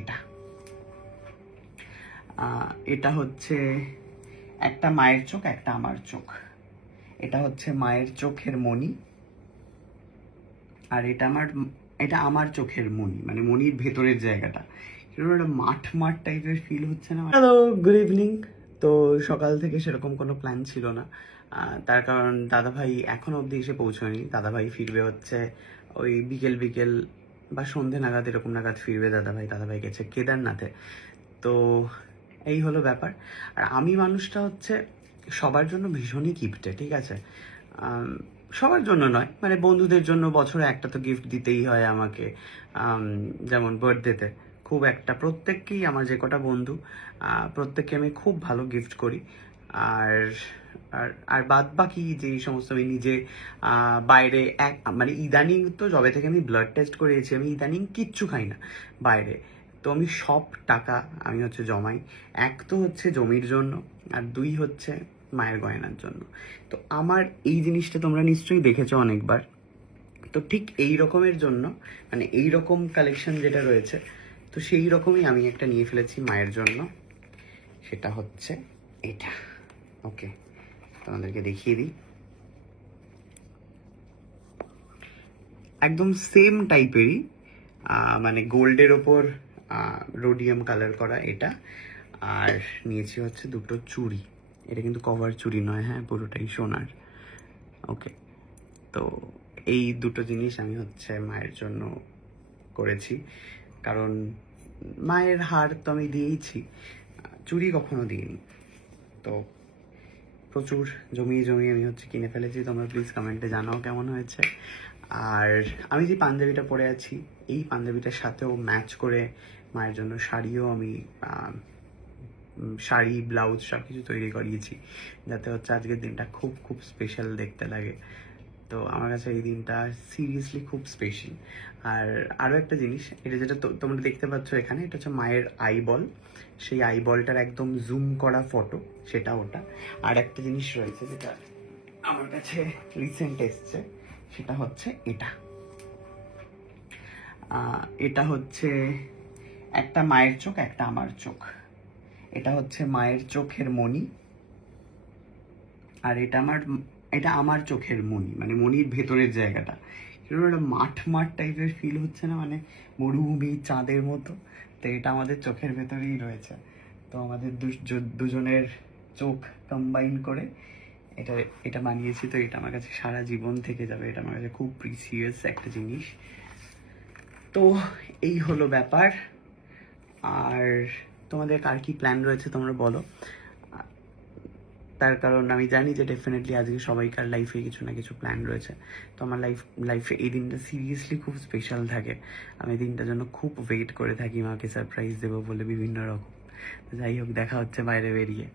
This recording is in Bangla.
এটা এটা হচ্ছে একটা মায়ের চোখ, একটা আমার চোখ। এটা হচ্ছে মায়ের চোখের মণি, আর এটা আমার চোখের মণি, মানে মণির ভেতরের জায়গাটা। কিরকম একটা মাঠ মাঠ টাইপের ফিল হচ্ছে না? Hello, good evening. তো সকাল থেকে সেরকম কোনো প্ল্যান ছিল না, তার কারণ দাদাভাই এখনো অবধি এসে পৌঁছয়নি। দাদাভাই ফিরবে হচ্ছে ওই বিকেল বা সন্ধে নাগাদ, এরকম নাগাদ ফিরবে দাদাভাই গেছে কেদারনাথে। তো এই হলো ব্যাপার। আর আমি মানুষটা হচ্ছে সবার জন্য ভীষণই গিফটে, ঠিক আছে? সবার জন্য নয়, মানে বন্ধুদের জন্য বছরে একটা তো গিফট দিতেই হয় আমাকে। যেমন বার্থডেতে খুব একটা, প্রত্যেককেই আমার যে কটা বন্ধু প্রত্যেককে আমি খুব ভালো গিফট করি। আর আর আর বাদ বাকি যে সমস্ত আমি নিজে বাইরে মানে ইদানিং তো যবে থেকে আমি ব্লাড টেস্ট করিয়েছি, আমি ইদানিং কিচ্ছু খাই না বাইরে। তো আমি সব টাকা আমি হচ্ছে জমাই। এক তো হচ্ছে জমির জন্য, আর দুই হচ্ছে মায়ের গয়নার জন্য। তো আমার এই জিনিসটা তোমরা নিশ্চয়ই দেখেছো অনেকবার। তো ঠিক এই রকমের জন্য, মানে এই রকম কালেকশন যেটা রয়েছে, তো সেই রকমই আমি একটা নিয়ে ফেলেছি মায়ের জন্য। সেটা হচ্ছে এটা। ওকে, তোমাদেরকে দেখিয়ে দিই। একদম সেম টাইপেরই, মানে গোল্ডের ওপর রোডিয়াম কালার করা এটা। আর নিয়েছি হচ্ছে দুটো চুড়ি। এটা কিন্তু কভার চুড়ি নয়, হ্যাঁ, পুরোটাই সোনার। ওকে, তো এই দুটো জিনিস আমি হচ্ছে মায়ের জন্য করেছি, কারণ মায়ের হার তো আমি দিয়েইছি, চুড়ি কখনো দিইনি। তো প্রচুর জমিয়ে আমি হচ্ছে কিনে ফেলেছি। তোমরা প্লিজ কমেন্টে জানাও কেমন হয়েছে। আর আমি যে পাঞ্জাবিটা পরে আছি, এই পাঞ্জাবিটার সাথেও ম্যাচ করে মায়ের জন্য শাড়িও আমি শাড়ি, ব্লাউজ সব কিছু তৈরি করিয়েছি, যাতে হচ্ছে আজকের দিনটা খুব খুব স্পেশাল দেখতে লাগে। তো আমার কাছে এই দিনটা সিরিয়াসলি খুব স্পেশাল। আর আরও একটা জিনিস, এটা যেটা তোমরা দেখতে পাচ্ছ এখানে, এটা হচ্ছে মায়ের আইবল। সেই আইবলটার একদম জুম করা ফটো, সেটা ওটা। আর একটা জিনিস রয়েছে যেটা আমার কাছে রিসেন্ট এসছে, সেটা হচ্ছে এটা। এটা হচ্ছে একটা মায়ের চোখ, একটা আমার চোখ। এটা হচ্ছে মায়ের চোখের মণি, আর এটা আমার চোখের মণি, মানে মণির ভেতরের জায়গাটা। কিরকম একটা মাঠ মাঠ টাইপের ফিল হচ্ছে না? মানে মরুভূমি, চাঁদের মতো। তো এটা আমাদের চোখের ভেতরেই রয়েছে। তো আমাদের দুজনের চোখ কম্বাইন করে এটা বানিয়েছি। তো এটা আমার কাছে সারা জীবন থেকে যাবে। এটা আমার কাছে খুব প্রিসিয়াস একটা জিনিস। তো এই হলো ব্যাপার। আর তোমাদের কার কি প্ল্যান রয়েছে তোমরা বলো, তার কারণ আমি জানি যে ডেফিনেটলি আজকে সবাইকার লাইফে কিছু না কিছু প্ল্যান রয়েছে। তো আমার লাইফে এই দিনটা সিরিয়াসলি খুব স্পেশাল থাকে। আমি দিনটার জন্য খুব ওয়েট করে থাকি, মাকে সারপ্রাইজ দেবো বলে বিভিন্ন রকম। যাই হোক, দেখা হচ্ছে বাইরে বেরিয়ে।